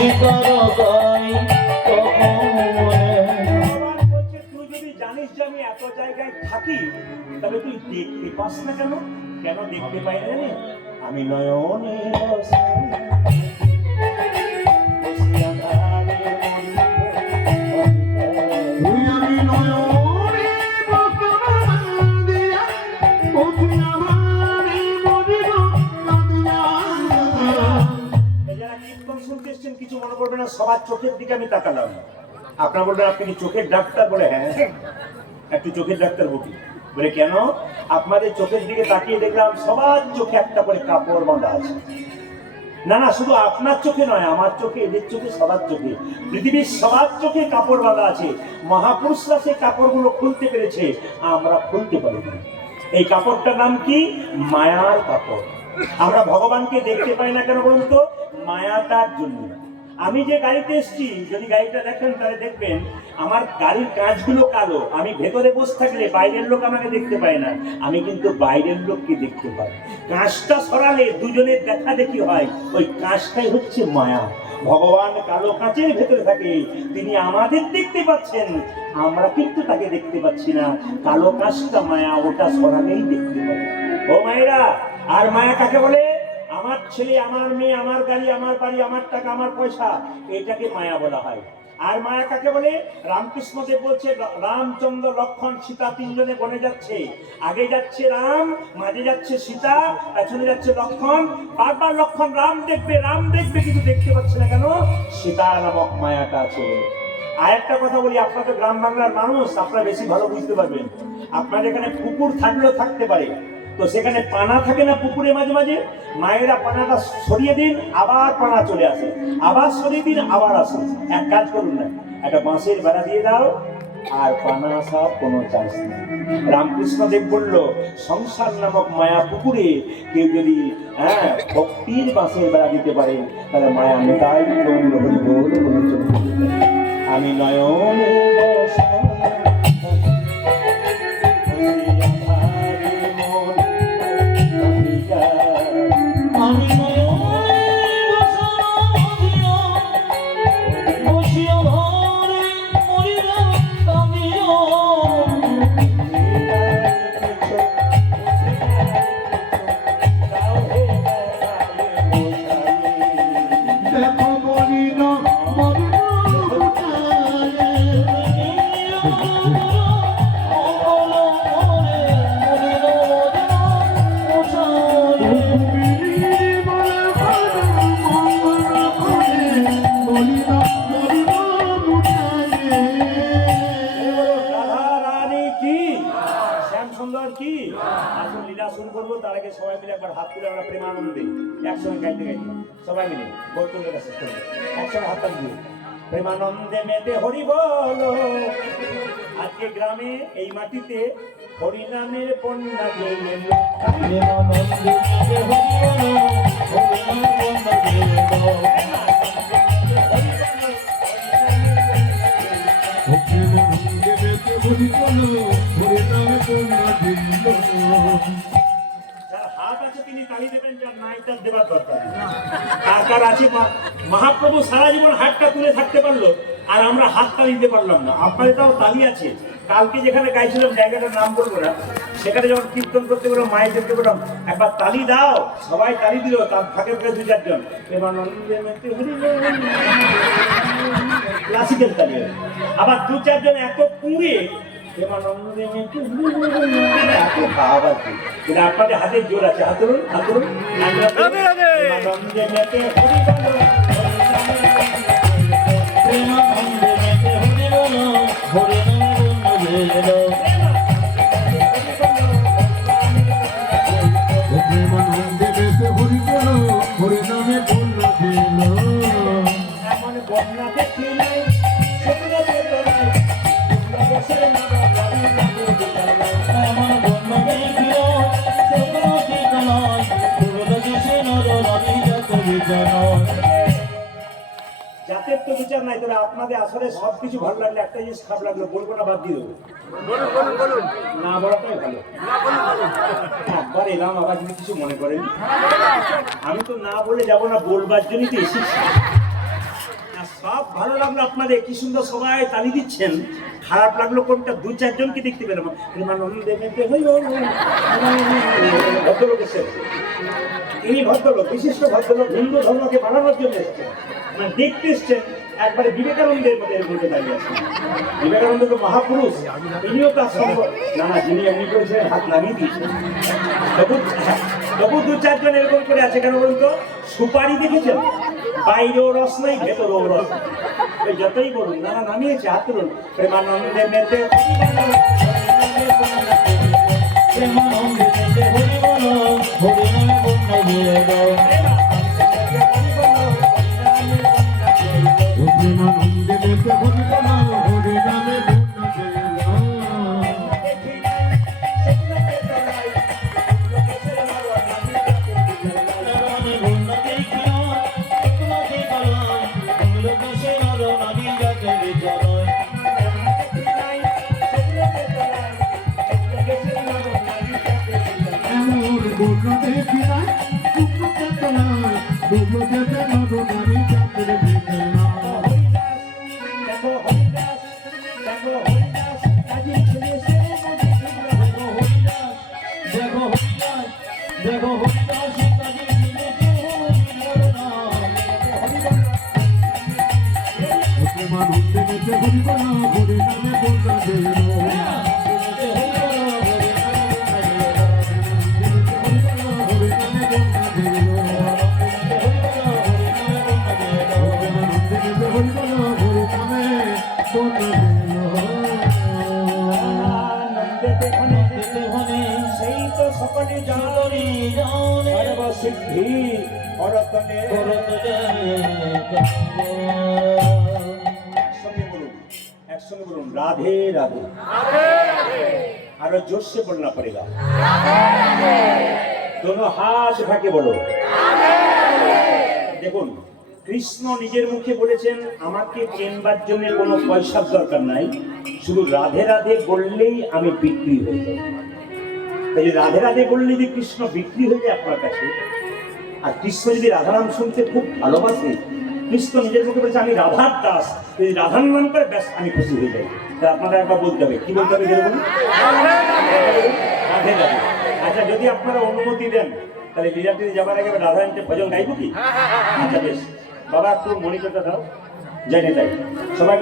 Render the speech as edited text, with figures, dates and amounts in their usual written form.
তুই যদি জানিস যে আমি এত জায়গায় থাকি তবে তুই দেখতে পাস না কেন? কেন দেখতে পাই না জানি? আমি নয়নে কিছু মনে করবে না, সবার চোখের দিকে আমি তাকালাম। আপনার বলবেন আপনি কি চোখের ডাক্তার? বলে হ্যাঁ, একটু চোখের ডাক্তার বলি। বলে কেন? আপনাদের চোখের দিকে তাকিয়ে দেখলাম সবার চোখে একটা করে কাপড় বাঁধা আছে। না না, শুধু আপনার চোখে নয়, আমার চোখে, এদের চোখে, সবার চোখে, পৃথিবীর সবার চোখে কাপড় বাঁধা আছে। মহাপুরুষরা সেই কাপড়গুলো খুলতে পেরেছে, আমরা খুলতে পারিনি। এই কাপড়টার নাম কি? মায়ার কাপড়। আমরা ভগবানকে দেখতে পাই না কেন বলুন তো? মায়াটার জন্য। আমি যে গাড়িতে এসেছি, যদি গাড়িটা দেখেন তাহলে দেখবেন আমার গাড়ির কাঁচগুলো কালো। আমি ভেতরে বসে থাকলে বাইরের লোক আমাকে দেখতে পায় না, আমি কিন্তু বাইরের লোককে দেখতে পাই। কাঁচটা সরালে দুজনের দেখা দেখি হয়, ওই কাঁচটাই হচ্ছে মায়া। ভগবান কালো কাঁচের ভেতরে থাকে, তিনি আমাদের দেখতে পাচ্ছেন, আমরা কিন্তু তাকে দেখতে পাচ্ছি না। কালো কাঁচটা মায়া, ওটা সরালেই দেখতে পাই। ও মায়েরা, আর মায়া কাকে বলে? আমার ছেলে, আমার মেয়ে, আমার গাড়ি, আমার বাড়ি, আমার টাকা, আমার পয়সা, এটাকে মায়া বলা হয়। আর মায়া কাকে বলে? রামকৃষ্ণদেব বলছে রামচন্দ্র লক্ষ্মণ সীতা তিনজনে বনে যাচ্ছে। আগে যাচ্ছে রাম, মাঝে যাচ্ছে সীতা, পেছনে যাচ্ছে লক্ষ্মণ। বারবার লক্ষ্মণ রাম দেখবে, রাম দেখবে, কিন্তু দেখতে পাচ্ছে না কেন? সীতা নামক মায়াটা আছে। আর একটা কথা বলি, আপনাদের গ্রাম বাংলার মানুষ, আপনারা বেশি ভালো বুঝতে পারবেন। আপনার এখানে পুকুর থাকলেও থাকতে পারে, তো সেখানে পানা থাকে না পুকুরে মাঝে মাঝে? মায়েরা পানাটা সরিয়ে দিন, আবার পানা চলে আসে, আবার সরিয়ে দিন, আবার আসে। এক কাজ করুন না, একটা বাঁশের বেড়া দিয়ে দাও, আর পানা আসার কোনো চান্স নেই। রামকৃষ্ণদেব বলল, সংসার নামক মায়া পুকুরে কেউ যদি ভক্তির বাঁশের বেড়া দিতে পারে, তাহলে মায়া মেটাই আমি নয়নে সবাই মিলে একবার হাত তুলে আমরা প্রেমানন্দে একসঙ্গে গাইতে গাইতে সবাই মিলে গৌতমের কাছে একসঙ্গে হাত দিয়ে প্রেমানন্দে মেতে হরি বলো। আজকে গ্রামে এই মাটিতে হরিনামের বন্যা গেলে মহাপ্রভু সারা জীবন হাতটা তুলে থাকতে পারলো, আর আমরা হাতটা দিতে পারলাম না। আপনাদের তাও তালি আছে। কালকে যেখানে গাইছিলাম, জায়গাটার নাম বলবো না, সেখানে যখন কীর্তন করতে গেলাম, মায়ের দেখতে পেলাম একবার তালি দাও, সবাই তালি দিল, তার ফাঁকে ফাঁকে দু চারজন ক্লাসিক্যাল তালি, আবার দু চারজন এত পুড়ে আপনাদের হাতের জোর আছে, হাতুরুন হাতুরুন জাতের তো বিচার নাই, তবে আপনাদের আসলে সবকিছু ভালো লাগলে একটা জিনিস খারাপ লাগলো বলবো না, বাদ দিয়ে দেবো। না বলাটাই ভালো। একবার এলাম, আবার যদি কিছু মনে করেন, আমি তো না বলে যাবো না, বলবার জন্যই তো এসেছি। লাগলো আপনাদের? কি সুন্দর সবাই তালি দিচ্ছেন। খারাপ লাগলো কোনটা? দু চারজনকে দেখতে পেলাম। ভদ্রলোক এসেছেন, ইনি ভদ্রলোক, বিশিষ্ট ভদ্রলোক, হিন্দু ধর্মকে বানানোর জন্য এসেছেন, মানে দেখতে এসছেন। একবারে বিবেকানন্দের মধ্যে বলতে দাঁড়িয়ে আছেন। বিবেকানন্দ তো মহাপুরুষ, ইনিও তার সম্ভব না। না, যিনি এমনি করেছিলেন হাত নামিয়ে দিয়েছেন। তবু দু চারজন এরকম করে আছে। কেন বলুন তো? সুপারি দেখেছেন, বাইরেও রস নাই, ভেতরেও রস নাই। যতই বলুন, না না নামিয়েছে, হাত তুলুন। প্রেমানন্দের মেতে একসঙ্গে বলুন, राधे राधे। और जोर से बोलना पड़ेगा, दोनों हाथ उठा के बोलो। দেখুন, কৃষ্ণ নিজের মুখে বলেছেন, আমাকে চেনবার জন্য কোনো পয়সার দরকার নাই, শুধু রাধে রাধে বললেই আমি বিক্রি হয়ে যাই। তাই রাধে রাধে বললে যদি কৃষ্ণ বিক্রি হয়ে যায় আপনার কাছে, আর কৃষ্ণ যদি রাধারাম শুনতে খুব ভালোবাসে, কৃষ্ণ নিজের মুখে বলছে আমি রাধার দাস, যদি রাধার নাম করে ব্যাস আমি খুশি হয়ে যাই। তা আপনারা একবার বলতে হবে, কি বলতে হবে যেরকম? রাধে রাধে। আচ্ছা, যদি আপনারা অনুমতি দেন তাহলে বিরাটিতে যাবার আগে রাধারামকে ভজন গাইব কি? আচ্ছা বেশ, বাবা একটু মনিটরটা দাও। যাই নেতাই সবাই